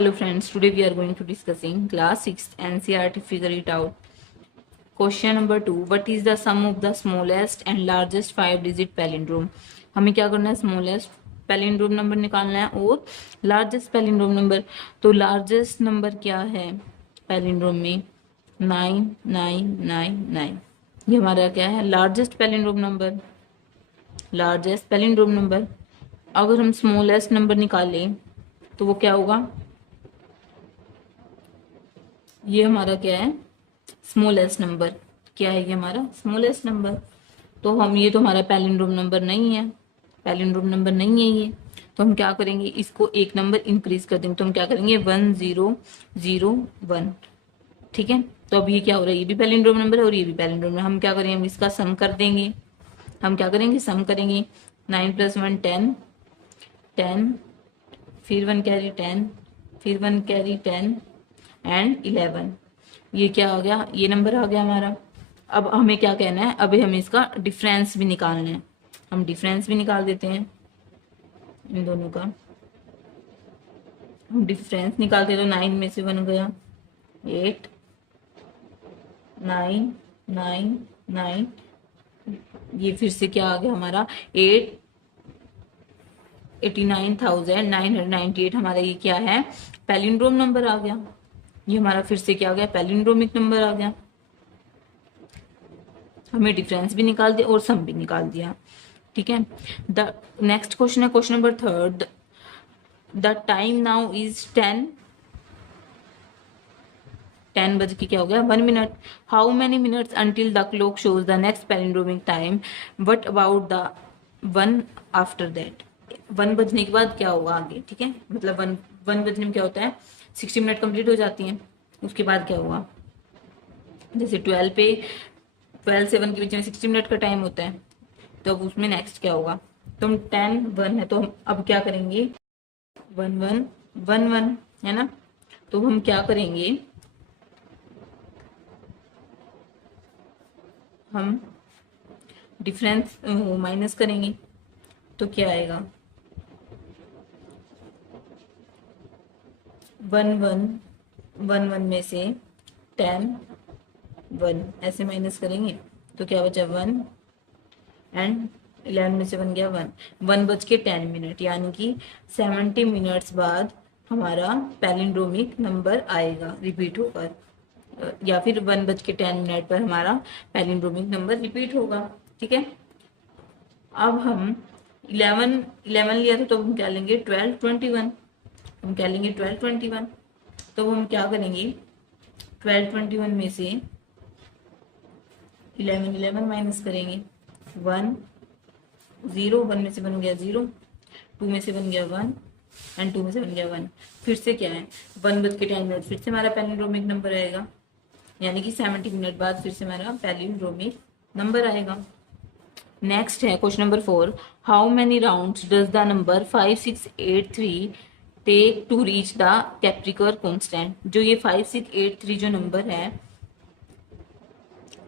Hello friends, today we are going to discussing class 6 NCERT figure it out. Question number 2, what is the sum of the smallest and largest 5 digit palindrome? हमें क्या करना है, smallest palindrome number निकालना है और largest palindrome number. तो largest number क्या है पैलिंड्रोम में? 9999। ये हमारा क्या है, largest palindrome number. Largest palindrome number. अगर हम स्मॉलेस्ट नंबर निकालें तो वो क्या होगा? ये हमारा क्या है, स्मॉलेस्ट नंबर। क्या है ये हमारा स्मॉलेस्ट नंबर। तो हम ये तो हमारा पैलिंड्रोम नंबर नहीं है, पैलिंड्रोम नंबर नहीं है ये। तो हम क्या करेंगे, इसको एक नंबर इंक्रीज कर देंगे। तो हम क्या करेंगे, 1001। ठीक है, तो अब ये क्या हो रहा है, ये भी पैलिंड्रोम नंबर है और ये भी पैलिंड्रोम नंबर। हम क्या करेंगे, हम इसका सम कर देंगे। हम क्या करेंगे, सम करेंगे। 9 + 1 10, 10, फिर 1 कैरी 10, फिर 1 कैरी 10 एंड 11। ये क्या आ गया, ये नंबर आ गया हमारा। अब हमें क्या कहना है, अभी हमें इसका डिफरेंस भी निकालना है। हम डिफरेंस भी निकाल देते हैं इन दोनों का। हम डिफरेंस निकालते हैं तो 9 में से 1 गया 8, 9 9 9। ये फिर से क्या आ गया हमारा 89,998 हमारा ये क्या है, पैलिंड्रोम नंबर आ गया। ये हमारा फिर से क्या आ गया, पैलिंड्रोमिक नंबर आ गया। हमें डिफरेंस भी निकाल दिया और सम भी निकाल दिया। ठीक है, द नेक्स्ट क्वेश्चन है question number 3। The time now is 10 बज के क्या हो गया 1 minute. How many minutes until the clock shows the next palindromic time, what about the 1 after that. 1 बजने के बाद क्या होगा आगे। ठीक है, मतलब 1 बजने में क्या होता है, 60 मिनट कंप्लीट हो जाती हैं। उसके बाद क्या हुआ, जैसे 12 से 1 के बीच में 60 मिनट का टाइम होता है। तो अब उसमें नेक्स्ट क्या होगा, तो हम 10 1 है तो हम अब क्या करेंगे, 1 1 1 1 है ना। तो हम क्या करेंगे, हम डिफरेंस माइनस करेंगे तो क्या आएगा, 1 1 1 1 में से 10 1 ऐसे माइनस करेंगे तो क्या बचा 1 एंड 11 में से 1 गया 1। 1 बज के 10 मिनट यानी कि 70 मिनट्स बाद हमारा पैलिंड्रोमिक नंबर आएगा, रिपीट होकर। या फिर 1 बज के 10 मिनट पर हमारा पैलिंड्रोमिक नंबर रिपीट होगा। ठीक है, अब हम 11 लिया था तो हम क्या लेंगे 12 21। हम क्या लेंगे 12 21। तो हम क्या करेंगे, 12 21 में से 11 माइनस करेंगे। 1 0, 1 में से 1 गया 0, 2 में से 1 गया 1 एंड 2 में से 1 गया 1। फिर से क्या है, 1 बज के 10 मिनट फिर से हमारा पैलिंड्रोमिक नंबर आएगा, यानी कि 70 मिनट बाद फिर से हमारा पैलिंड्रोमिक नंबर आएगा। नेक्स्ट है question number 4। How many rounds does the number 5683 take to reach the Kaprekar constant. जो ये 5683 जो नंबर है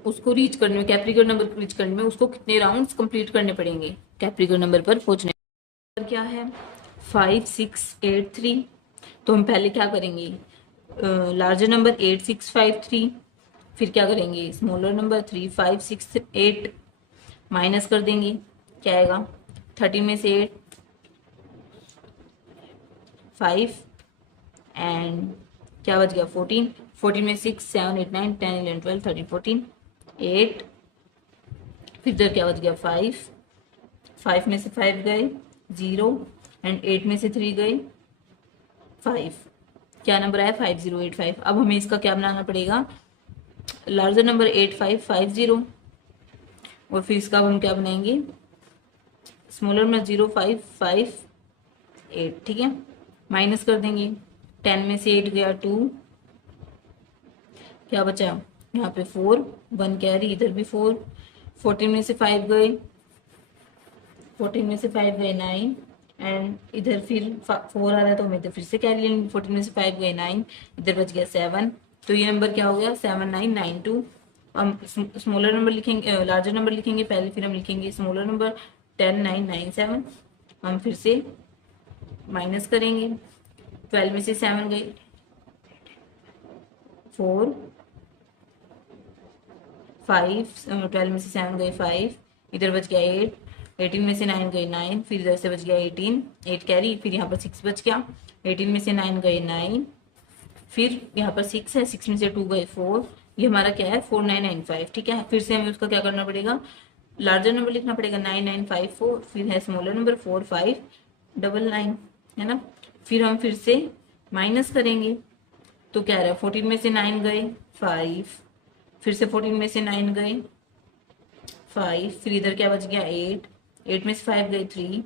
उसको रीच करने में, कैप्रिकर नंबर को रीच करने में उसको कितने राउंड्स कंप्लीट करने पड़ेंगे कैप्रिकर नंबर पर पहुंचने। क्या है 5683। तो हम पहले क्या करेंगे, लार्जर नंबर 8653, फिर क्या करेंगे स्मॉलर नंबर 3568 माइनस कर देंगे। क्या आएगा, 30 में से 8 5 एंड क्या बच गया 14, 14 में 6 7 8 9 10 11 12 13 14 8, फिर इधर क्या बच गया 5, 5 में से 5 गए 0 एंड 8 में से 3 गए 5। क्या नंबर आया 5085। अब हमें इसका क्या बनाना पड़ेगा, लार्जर नंबर 8550 और फिर इसका हम क्या बनाएंगे, स्मॉलर में 0558। ठीक है, माइनस कर देंगे। 10 में से 8 गया 2, क्या बचा यहाँ पे 4, 1 कैरी इधर भी 4, 14 में से 5 गए, 14 में से 5 गए 9 एंड इधर फिर 4 आ रहा है तो हम इधर फिर से कैरी लेंगे। 14 में से 5 गए 9, इधर बच गया 7। तो ये नंबर क्या हो गया 7992। हम स्मॉलर नंबर लिखेंगे, लार्जर नंबर लिखेंगे पहले, फिर हम लिखेंगे स्मॉलर नंबर 10997। हम फिर से माइनस करेंगे 12 में से 7 गई, 4, 5, 12 में से 7 गई 5, इधर बच गया 8, 18 में से 9 गई 9, फिर इधर से बच गया 18, 8 कैरी, फिर यहाँ पर 6 बच गया, 18 में से 9 गई 9, फिर यहाँ पर 6 है, 6 में से 2 गए 4, ये हमारा क्या है 4995। ठीक है, फिर से हमें उसका क्या करना पड़ेगा, लार्जर नंबर लिखना पड़ेगा 9954, फिर है स्मॉलर नंबर 4599, है ना। फिर हम फिर से माइनस करेंगे, तो क्या रहा, 14 में से 9 गए 5, फिर से 14 में से 9 गए 5, फिर इधर क्या बच गया 8, 8 में से 5 गए 3,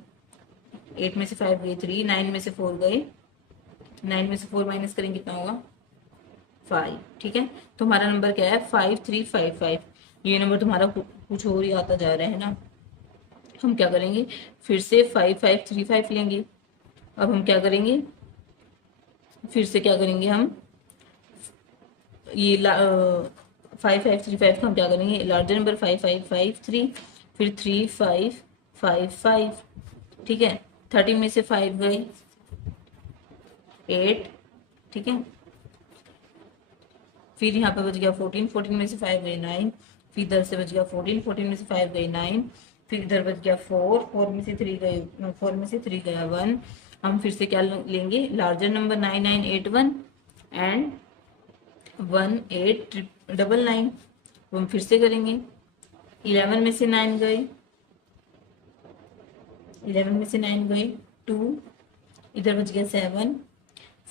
8 में से 5 गए 3, 9 में से 4 गए, 9 में से 4 माइनस करेंगे कितना होगा 5। ठीक है, तो हमारा नंबर क्या है 5355। ये नंबर तुम्हारा कुछ और ही आता जा रहा है ना। हम क्या करेंगे, फिर से 5535 लेंगे। अब हम क्या करेंगे, फिर से क्या करेंगे, हम ये 5535 का हम क्या करेंगे, लार्जर नंबर 5553, फिर 3555। ठीक है, 30 में से 5 गए 8, ठीक है, फिर यहाँ पे बच गया 14, 14 में से 5 गए 9, फिर इधर से बच गया 14, 14 में से 5 गए 9, फिर इधर बच गया 4, 4 में से 3 गए, 4 में से 3 गया 1। हम फिर से क्या लेंगे, लार्जर नंबर 9981 एंड 1899। तो हम फिर से करेंगे, 11 में से 9 गए, 11 में से 9 गए 2, इधर बच गया 7,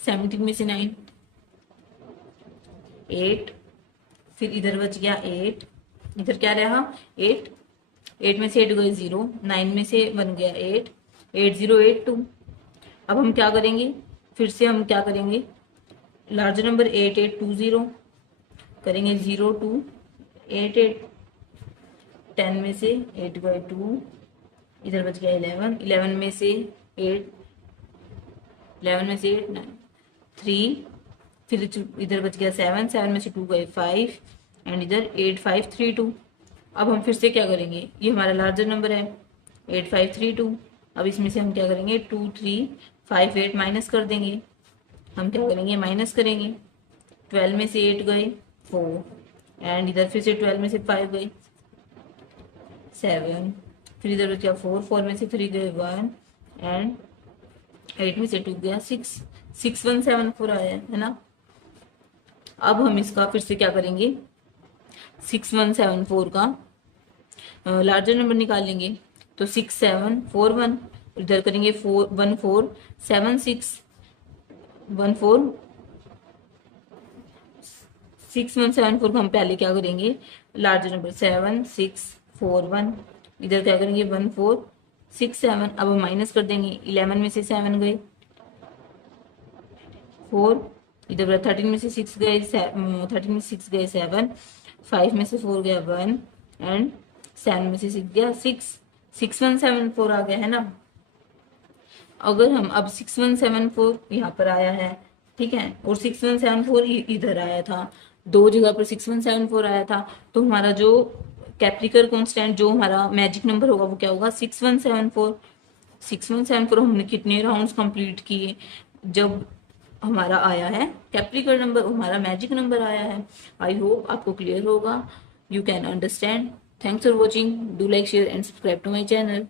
17 में से 9 8, फिर इधर बच गया 8, इधर क्या रहा 8, 8 में से 8 गए 0, 9 में से 1 गया 8, 8082। अब हम क्या करेंगे, फिर से हम क्या करेंगे, लार्जर नंबर 8820 करेंगे, 0 2 8 8, 10 में से 8 गए 2, इधर बच गया 11, 11 में से 8, 11 में से 8 9 3, फिर इधर बच गया 7, 7 में से 2 गए 5 एंड इधर 8532। अब हम फिर से क्या करेंगे, ये हमारा लार्जर नंबर है 8532। अब इसमें से हम क्या करेंगे 2358 माइनस कर देंगे। हम क्या करेंगे, माइनस करेंगे, 12 में से 8 गए 4 एंड इधर फिर से 12 में से 5 गए 7, फिर इधर बच गया 4, 4 में से 3 गए 1 एंड 8 में से 2 गया 6, 6174 आया है ना। अब हम इसका फिर से क्या करेंगे, 6174 का लार्जर नंबर निकालेंगे, तो 6741, इधर करेंगे 1476 6174 को हम पहले क्या करेंगे, लार्जर नंबर 7641, इधर क्या करेंगे 1467। अब हम माइनस कर देंगे, 11 में से 7 गए 4, इधर 13 में से 6 गए 13 में से 6 गए 7, 5 में से 4 गया 1 एंड 7 में से 6 गया 6, 6174 आ गया है ना। अगर हम अब 6174 यहाँ पर आया है, ठीक है, और 6174 इधर आया था, दो जगह पर 6174 आया था, तो हमारा जो कैप्रिकर कांस्टेंट जो हमारा मैजिक नंबर होगा वो क्या होगा 6174। 6174 हमने कितने राउंड्स कंप्लीट किए, जब हमारा आया है कैप्रिकर नंबर, हमारा मैजिक नंबर आया है। आई होप आपको क्लियर होगा, you can understand. Thanks for watching, do like share and subscribe to my channel.